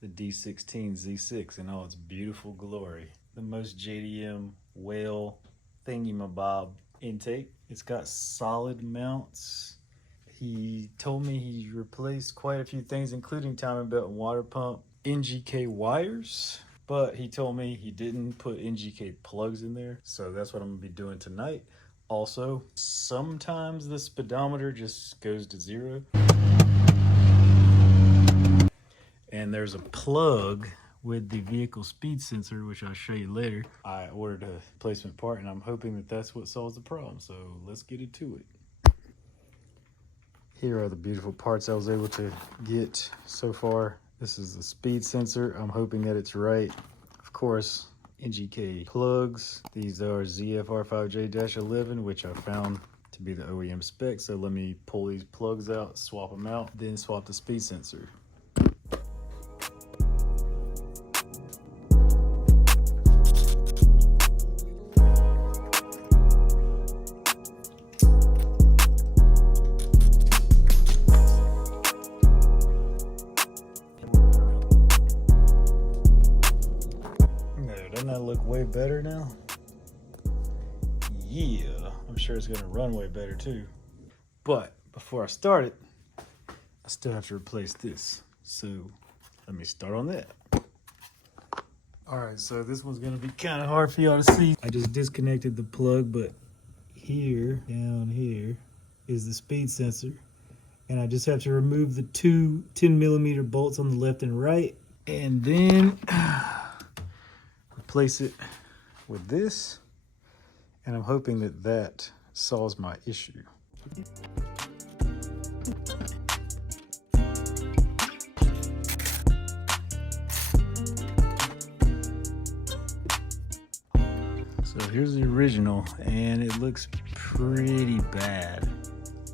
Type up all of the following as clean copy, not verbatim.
the D16 Z6 in all its beautiful glory. The most JDM whale thingy-mabob intake. It's got solid mounts. He told me he replaced quite a few things, including timing belt and water pump, NGK wires, but he told me he didn't put NGK plugs in there, so that's what I'm gonna be doing tonight. Also, sometimes the speedometer just goes to 0. And there's a plug with the vehicle speed sensor, which I'll show you later. I ordered a replacement part and I'm hoping that that's what solves the problem. So let's get into it. Here are the beautiful parts I was able to get so far. This is the speed sensor. I'm hoping that it's right. Of course, NGK plugs. These are ZFR5J-11, which I found to be the OEM spec. So let me pull these plugs out, swap them out, then swap the speed sensor. Doesn't that look way better now? Yeah, I'm sure it's gonna run way better too. But before I start it, I still have to replace this. So let me start on that. All right, so this one's gonna be kind of hard for y'all to see. I just disconnected the plug, but here, down here, is the speed sensor. And I just have to remove the two 10mm bolts on the left and right. And then replace it with this, and I'm hoping that that solves my issue. So here's the original, and it looks pretty bad,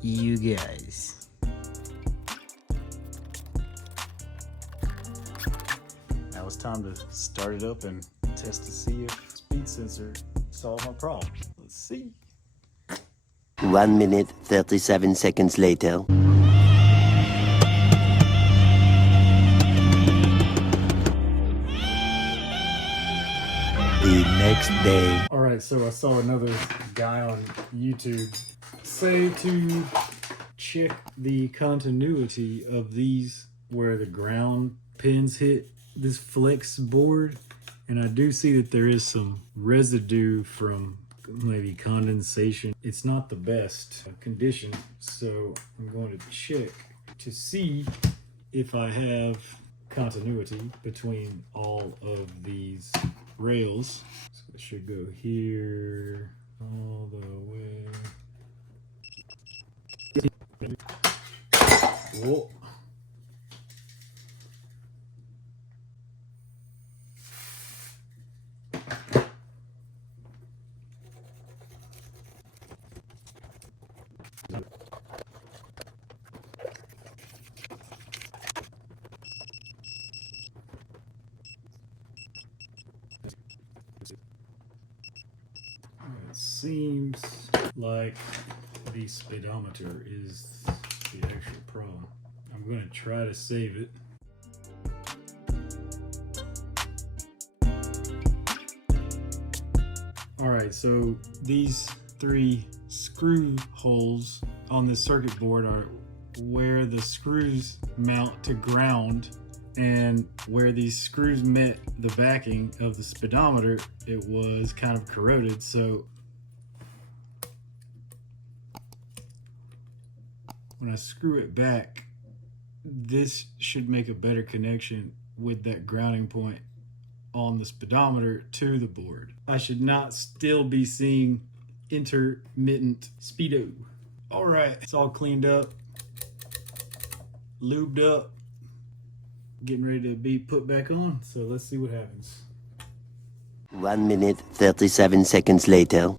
you guys. Now it's time to start it up and test to see if speed sensor solve my problem. Let's see. 1 minute, 37 seconds later. The next day. All right, so I saw another guy on YouTube say to check the continuity of these where the ground pins hit this flex board. And I do see that there is some residue from maybe condensation. It's not the best condition, so I'm going to check to see if I have continuity between all of these rails. So it should go here all the way. Whoa. It seems like the speedometer is the actual problem. I'm going to try to save it. Alright, so these 3 screw holes on this circuit board are where the screws mount to ground, and where these screws met the backing of the speedometer, it was kind of corroded. So when I screw it back, this should make a better connection with that grounding point on the speedometer to the board. I should not still be seeing intermittent speedo. All right, it's all cleaned up, lubed up, getting ready to be put back on. So let's see what happens. 1 minute, 37 seconds later.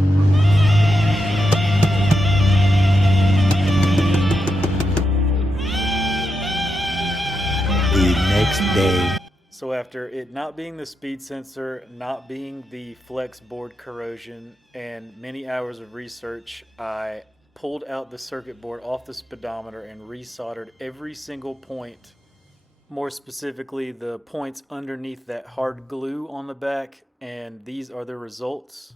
The next day. So after it not being the speed sensor, not being the flex board corrosion, and many hours of research, I pulled out the circuit board off the speedometer and resoldered every single point more specifically the points underneath that hard glue on the back, and these are the results.